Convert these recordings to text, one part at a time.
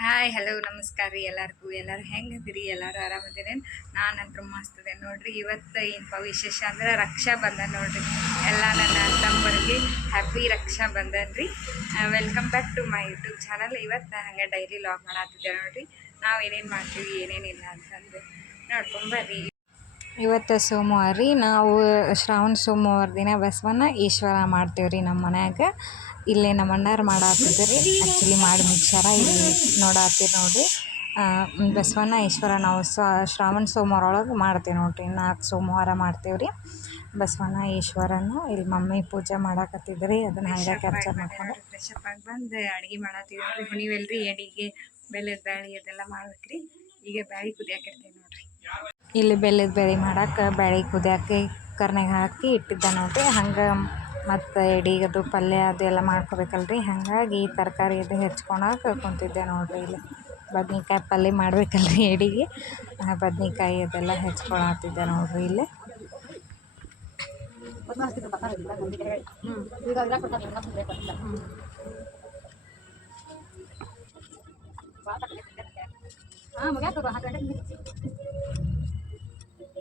Hi hello ನಮಸ್ಕಾರ ರೀ ಎಲ್ಲರಿಗೂ. ಎಲ್ಲರೂ ಹೆಂಗದಿರಿ? ಎಲ್ಲರೂ ಆರಾಮದಿರಿ? ನಾನಂತೂ ಮಸ್ತಿದೆ ನೋಡ್ರಿ. ಇವತ್ತು ಏನಪ್ಪ ವಿಶೇಷ ಅಂದ್ರೆ ರಕ್ಷಾ ಬಂಧನ ನೋಡ್ರಿ. ಎಲ್ಲ ನನ್ನ ತಮ್ಮರಿಗೆ ಹ್ಯಾಪಿ ರಕ್ಷಾ ಬಂಧನ್ ರೀ. Welcome back to my YouTube channel. ಇವತ್ತು ಹಂಗೆ ಡೈಲಿ ಲಾಗ್ ಮಾಡತ್ತಿದ್ದೆ ನೋಡ್ರಿ. ನಾವು ಏನೇನು ಮಾಡ್ತೀವಿ ಏನೇನಿಲ್ಲ ಅಂತಂದು ನೋಡ್ಕೊಂಬರ್ರಿ. ಇವತ್ತು ಸೋಮವಾರ ರೀ. ನಾವು ಶ್ರಾವಣ ಸೋಮವಾರ ದಿನ ಬಸವನ್ನ ಈಶ್ವರ ಮಾಡ್ತೀವಿ ರೀ ನಮ್ಮ ಮನ್ಯಾಗ. ಇಲ್ಲೇ ನಮ್ಮ ಅಣ್ಣಾರು ಮಾಡಾತಿದ್ರಿ. ಆ್ಯಕ್ಚುಲಿ ಮಾಡಿ ಮುಗ್ಸ್ಯಾರ. ಇಲ್ಲಿ ನೋಡಾತ್ತೀರಿ ನೋಡಿರಿ. ಬಸವಣ್ಣ ಈಶ್ವರ ನಾವು ಶ್ರಾವಣ ಸೋಮವಾರ ಒಳಗೆ ಮಾಡ್ತೀವಿ ನೋಡಿರಿ. 4 ಸೋಮವಾರ ಮಾಡ್ತೀವಿ ರೀ ಬಸವಣ್ಣ ಈಶ್ವರನ. ಇಲ್ಲಿ ಮಮ್ಮಿ ಪೂಜೆ ಮಾಡಾಕತ್ತಿದ್ರಿ. ಅದನ್ನು ಹಂಗೆ ಕ್ಯಾಪ್ಚರ್ ಮಾಡ್ಕೊಂಡು ಫ್ರೆಶಪ್ ಆಗಿ ಬಂದು ಅಡುಗೆ ಮಾಡತ್ತಿದ್ರಿ. ಹುಣಿವೆಲ್ರಿ ಎಡಿಗೆ ಬೆಲ್ಲದ ಬ್ಯಾಳಿ ಅದೆಲ್ಲ ಮಾಡ್ಬೇಕ್ರಿ. ಈಗ ಬ್ಯಾಳಿ ಕುದಿಯಾಕಿರ್ತೀವಿ ನೋಡಿರಿ. ಇಲ್ಲಿ ಬೆಲ್ಲದ ಬೇಳೆ ಮಾಡಕ್ಕೆ ಬ್ಯಾಳಿ ಕುದಿಯಾಕಿ ಕರ್ನೆಗೆ ಹಾಕಿ ಇಟ್ಟಿದ್ದೆ ನೋಡಿರಿ. ಹಂಗೆ ಮತ್ತು ಎಡಿಗದು ಪಲ್ಯ ಅದೆಲ್ಲ ಮಾಡ್ಕೋಬೇಕಲ್ರಿ. ಹಾಗಾಗಿ ತರಕಾರಿ ಅದು ಹೆಚ್ಕೊಳಕ್ಕೆ ಕುಂತಿದ್ದೆ ನೋಡಿರಿ. ಇಲ್ಲಿ ಬದ್ನಿಕಾಯಿ ಪಲ್ಯ ಮಾಡ್ಬೇಕಲ್ರಿ ಎಡಿಗೆ. ಬದ್ನಿಕಾಯಿ ಅದೆಲ್ಲ ಹೆಚ್ಕೊಳತ್ತಿದ್ದೆ ನೋಡಿರಿ. ಇಲ್ಲಿ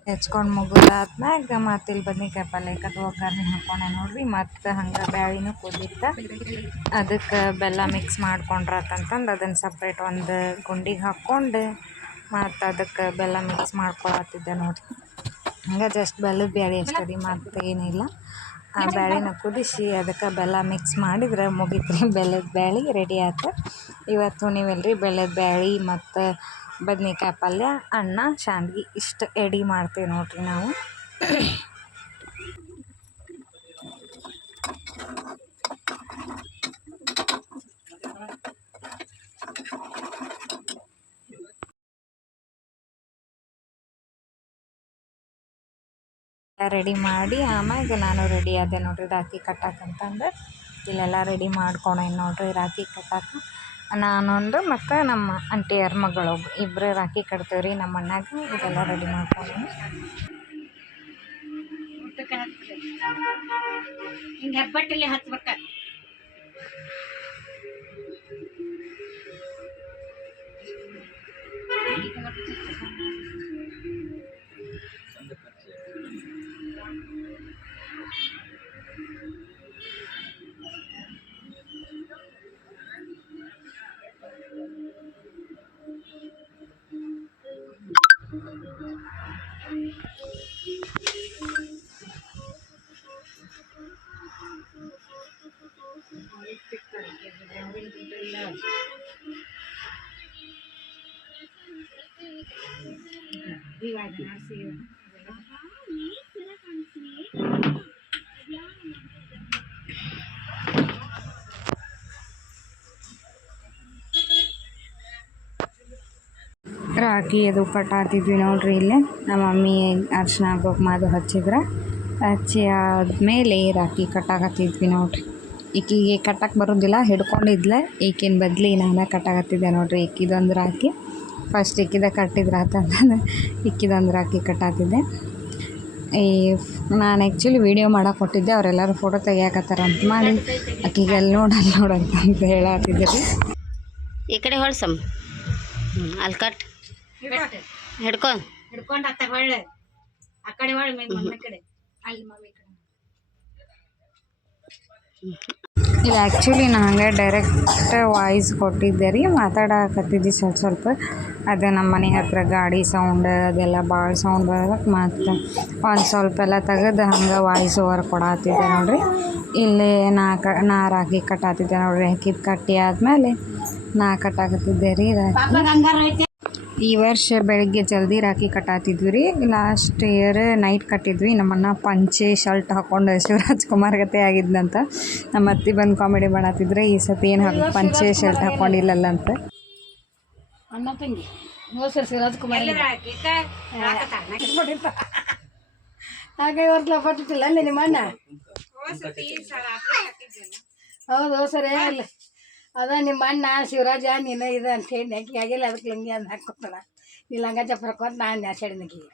ಹೆಚ್ಕೊಂಡು ಮುಗಿದಾದ್ಮ್ಯಾಗ ಮತ್ತು ಇಲ್ಲಿ ಬದ್ನಿಕಾಯಿ ಪಲ್ಯಕ್ಕೆ ಒಗ್ಗರಣೆ ಹಾಕ್ಕೊಂಡೆ ನೋಡಿರಿ. ಮತ್ತು ಹಂಗೆ ಬ್ಯಾಳಿನೂ ಕುದಿತ್ತ. ಅದಕ್ಕೆ ಬೆಲ್ಲ ಮಿಕ್ಸ್ ಮಾಡ್ಕೊಂಡ್ರಾತಂತಂದು ಅದನ್ನು ಸಪ್ರೇಟ್ ಒಂದು ಗುಂಡಿಗೆ ಹಾಕ್ಕೊಂಡು ಮತ್ತು ಅದಕ್ಕೆ ಬೆಲ್ಲ ಮಿಕ್ಸ್ ಮಾಡ್ಕೊಳತ್ತಿದ್ದೆ ನೋಡಿರಿ. ಹಂಗೆ ಜಸ್ಟ್ ಬೆಲ್ಲದ ಬ್ಯಾಳಿ ಅಷ್ಟೇ ರೀ, ಮತ್ತು ಏನಿಲ್ಲ. ಆ ಬ್ಯಾಳಿನ ಕುದಿಸಿ ಅದಕ್ಕೆ ಬೆಲ್ಲ ಮಿಕ್ಸ್ ಮಾಡಿದ್ರೆ ಮುಗೀತು ರೀ. ಬೆಲ್ಲದ ಬ್ಯಾಳಿ ರೆಡಿ ಆಯ್ತು. ಇವತ್ತು ನೀವೆಲ್ಲರಿ ಬೆಲ್ಲದ ಬ್ಯಾಳಿ ಮತ್ತು ಬದ್ನಿಕಾಯಿ ಪಲ್ಯ, ಅನ್ನ, ಶಾಂಡ್ಗಿ ಇಷ್ಟು ಎಡೆ ಮಾಡ್ತೀವಿ ನೋಡಿರಿ ನಾವು. ರೆಡಿ ಮಾಡಿ ಆಮ್ಯಾಗ ನಾನು ರೆಡಿ ಆದೆ ನೋಡಿರಿ ರಾಖಿ ಕಟ್ಟಾಕಂತಂದು. ಇಲ್ಲೆಲ್ಲ ರೆಡಿ ಮಾಡ್ಕೊಂಡೇನು ನೋಡಿರಿ ರಾಖಿ ಕಟ್ಟಾಕ. ನಾನೊಂದು ಮತ್ತು ನಮ್ಮ ಆಂಟಿಯರ ಮಗಳೊಬ್ಬ ಇಬ್ಬರು ರಾಖಿ ಕಟ್ತೇವೆ ರೀ ನಮ್ಮ ಅಣ್ಣಾಗ. ಇದೆಲ್ಲ ರೆಡಿ ಮಾಡ್ಕೊಂಡೇನು. ಹಿಂಗೆ ಹೆಬ್ಬಟ್ಟಲ್ಲಿ ಹಚ್ಬೇಕ. ರಾಖಿ ಅದು ಕಟ್ಟಾತಿದ್ವಿ ನೋಡ್ರಿ. ಇಲ್ಲೇ ನಮ್ಮ ಮಮ್ಮಿ ಅರ್ಶಿನ ಕುಂಕುಮ ಅದು ಹಚ್ಚಿದ್ರೆ ಹಚ್ಚಿ ಆದಮೇಲೆ ರಾಖಿ ಕಟ್ಟಾಕತ್ತಿದ್ವಿ ನೋಡ್ರಿ. ಈಕಿಗೆ ಕಟ್ಟಕ್ಕೆ ಬರೋದಿಲ್ಲ, ಹಿಡ್ಕೊಂಡಿದ್ಲೆ. ಈಕಿನ ಬದಲಿ ನಾನೇ ಕಟ್ಟಾಕತ್ತಿದ್ದೆ ನೋಡ್ರಿ. ಈಕಿದೊಂದು ರಾಖಿ ಫಸ್ಟ್ ಈಕಿದ ಕಟ್ಟಿದ್ರೆ ಆತಂತಂದು ಈಕಿದೊಂದು ರಾಖಿ ಕಟ್ಟಾತಿದ್ದೆ. ನಾನು ಆ್ಯಕ್ಚುಲಿ ವೀಡಿಯೋ ಮಾಡಕ್ಕೆ ಕೊಟ್ಟಿದ್ದೆ. ಅವರೆಲ್ಲರೂ ಫೋಟೋ ತೆಗಿಯಾಕತ್ತಾರ ಅಂತ ಮಾಡಿ ಆಕಿಗೆ ಅಲ್ಲಿ ನೋಡಂತ ಹೇಳತ್ತಿದ್ದೆ ರೀ. ಈ ಕಡೆ ಹೊಳ್ಸಮ್ ಅಲ್ಲಿ ಕಟ್ ಹಿಡ್ಕೊಂಡು ಅತ್ತ ಹೊಳ್ಳೆ ಆ ಕಡೆ ಹೊಳ್ಳೆ ಮಮ್ಮಿ ಕಡೆ ಅಲ್ಲಿ ಮಮ್ಮಿ ಕಡೆ. ಇಲ್ಲ ಆ್ಯಕ್ಚುಲಿ ನಾನು ಹಂಗೆ ಡೈರೆಕ್ಟ್ ವಾಯ್ಸ್ ಕೊಟ್ಟಿದ್ದೆ ರೀ. ಮಾತಾಡಕತ್ತಿದ್ದೆ ಸ್ವಲ್ಪ. ಅದು ನಮ್ಮ ಮನೆ ಹತ್ರ ಗಾಡಿ ಸೌಂಡ್ ಅದೆಲ್ಲ ಭಾಳ ಸೌಂಡ್ ಬರೋದಕ್ಕೆ ಮತ್ತು ಒಂದು ಸ್ವಲ್ಪ ಎಲ್ಲ ತೆಗೆದು ಹಂಗೆ ವಾಯ್ಸ್ ಓವರ್ ಕೊಡತ್ತಿದ್ದೆ ನೋಡಿರಿ. ಇಲ್ಲಿ ನಾ ರಾಖಿ ಕಟ್ಟಾತಿದ್ದೆ ನೋಡಿರಿ. ಹಾಕಿದ್ದು ಕಟ್ಟಿ ಆದಮೇಲೆ ನಾ ಕಟ್ಟಾಕತ್ತಿದ್ದೆ ರೀ ರಾಖಿ. ಈ ವರ್ಷ ಬೆಳಗ್ಗೆ ಜಲ್ದಿ ರಾಖಿ ಕಟ್ಟಾತಿದ್ವಿ ರೀ. ಲಾಸ್ಟ್ ಇಯರ್ ನೈಟ್ ಕಟ್ಟಿದ್ವಿ. ನಮ್ಮನ್ನ ಪಂಚೆ ಶರ್ಟ್ ಹಾಕ್ಕೊಂಡು ಶಿವರಾಜ್ ಕುಮಾರ್ ಗತೆ ಆಗಿದ್ದಂತ ನಮ್ಮ ಅತ್ತಿ ಬಂದು ಕಾಮಿಡಿ ಮಾಡತ್ತಿದ್ರೆ. ಈ ಸತಿ ಏನು ಪಂಚೆ ಶರ್ಟ್ ಹಾಕ್ಕೊಂಡಿಲ್ಲಲ್ಲ ಅಂತ. ಅಣ್ಣ ತಂಗಿ ಶಿವರಾಜ್ ಕುಮಾರ್ ಹಾಗೆ ವರ್ಷ ಪಟ್ಟಿಲ್ಲ ಅಲ್ಲಿ ನಿಮ್ಮ ಅಣ್ಣ. ಹೌದು ಸರಿ ಇಲ್ಲ ಅದ ನಿಮ್ಮ ಅಣ್ಣ ಶಿವರಾಜ ನೀನು ಇದು ಅಂತ ಹೇಳಿ ನಕ್ಕಿ ಆಗಿಲ್ಲ. ಅದಕ್ಕೆ ಲಂಗಿ ಅಂದು ಹಾಕ್ಕೊತಾನ. ನೀ ಲಂಗ ಚಪ್ಪರಕ್ಕೋತ ನಾನು ನ್ಯಾಸಡಿ ನಕ್ಕಿಗೆ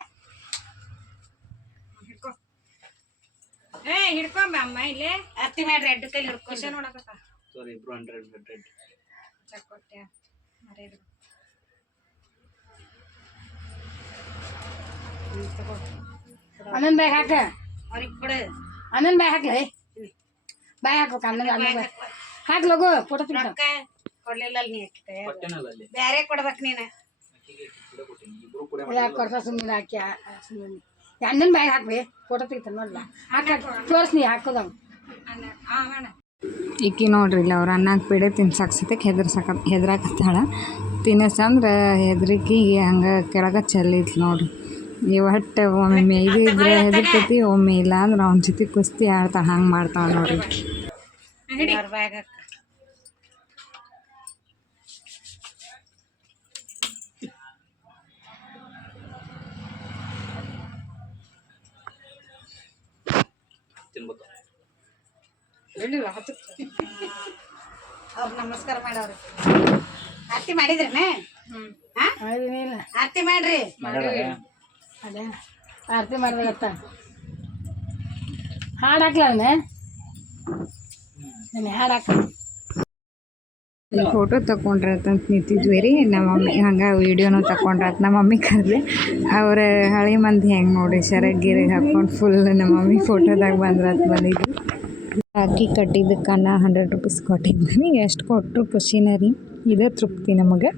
ಹಿಡ್ಕೊಂಬ ಅಮ್ಮ ಇಲ್ಲಿ ಅತ್ತಿ ಮಾಡ್ರಿ. 2 ಕೈಲಿ ಹಿಡ್ಕೊಂಡು ನೋಡಕತ್ತ. ಅಣ್ಣನ ಬ್ಯಾಗ್ ಹಾಕ ಅವ್ರಿಗೆ ಕೊಡು. ಅಣ್ಣನ ಬ್ಯಾಗ್ ಹಾಕ್ಲಿ ಬ್ಯಾಗ್ ಹಾಕ್ಬೇಕು ಅಣ್ಣನ ಹಾಕ್ ಲಗು ಫೋಟೋ ತೆಗಿತಾನ ರೊಕ್ಕ ಕೊಡ್ಲಿಲ್ಲ ನೀ ಬ್ಯಾರೆ ಕೊಡ್ಬೇಕು ನೀನು. ಯಾಕೆ ಕೊಡ್ತಾ ಸುಮ್ಮನೆ ಹಾಕಿ ಸುಮ್ಮನೆ ಅಣ್ಣನ ಬ್ಯಾಗ್ ಹಾಕ್ಬಿ ಫೋಟೋ ತೆಗಿತಾನ ನೋಡ್ಲ ಹಾಕ ತೋರ್ಸ್ ನೀ ಹಾಕೋದವ್ ಈಕಿ ನೋಡ್ರಿ ಇಲ್ಲ ಅವ್ರ ಅನ್ನಕ್ಕೆ ಬೇಡ ತಿನ್ಸಾಕ್ಸತಕ್ಕೆ ಹೆದ್ರಾಕತ್ತಾಳ ತಿನ್ನಸಂದ್ರೆ ಹೆದ್ರಿಕಿಗೆ ಹಂಗೆ ಕೆಳಗೆ ಚೆಲ್ಲಿತ್ತು ನೋಡ್ರಿ ಒಟ್ಟು ಒಮ್ಮೆ ಇದು ಇದ್ರೆ ಹೆದರ್ತೈತಿ ಒಮ್ಮೆ ಇಲ್ಲ ಅಂದ್ರೆ ಅವ್ನ ಜೊತೆ ಕುಸ್ತಿ ಆಡ್ತಾಳೆ ಹಂಗೆ ಮಾಡ್ತಾಳೆ ನೋಡ್ರಿ ಅವ್ರ ಬ್ಯಾಗ್ ಹಾಕ. ಅವ್ರು ನಮಸ್ಕಾರ ಮಾಡವ್ರಿ. ಆರತಿ ಮಾಡಿದ್ರೇನ? ಇಲ್ಲ ಆರತಿ ಮಾಡ್ರಿ. ಅದೇ ಆರತಿ ಮಾಡ್ಬೇಕತ್ತ ಹಾಡು ಹಾಕ್ಲ ಅವನೇ ಹಾಡು ಹಾಕ ಫೋಟೋ ತಗೊಂಡ್ರತ್ ಅಂತ ನಿಂತಿದ್ವಿ ರೀ ನಮ್ಮ ಮಮ್ಮಿ ಹಂಗೆ ವೀಡಿಯೋನು ತಗೊಂಡ್ರತ್ ನಮ್ಮ ಮಮ್ಮಿ ಕರೆದೆ ಅವ್ರ ಹಳೆ ಮಂದಿ ಹೆಂಗೆ ನೋಡಿ ಸೆರಗಿರಿ ಹಾಕ್ಕೊಂಡು ಫುಲ್ ನಮ್ಮ ಮಮ್ಮಿ ಫೋಟೋದಾಗ ಬಂದಿದ್ರು ಅಕ್ಕಿ ಕಟ್ಟಿದ್ದಕ್ಕೆ 100 ರೂಪೀಸ್ ಕೊಟ್ಟಿದ್ವಿ ಎಷ್ಟು ಕೊಟ್ಟರು ಖುಷಿನ ರೀ ಇದೇ ತೃಪ್ತಿ ನಮಗೆ.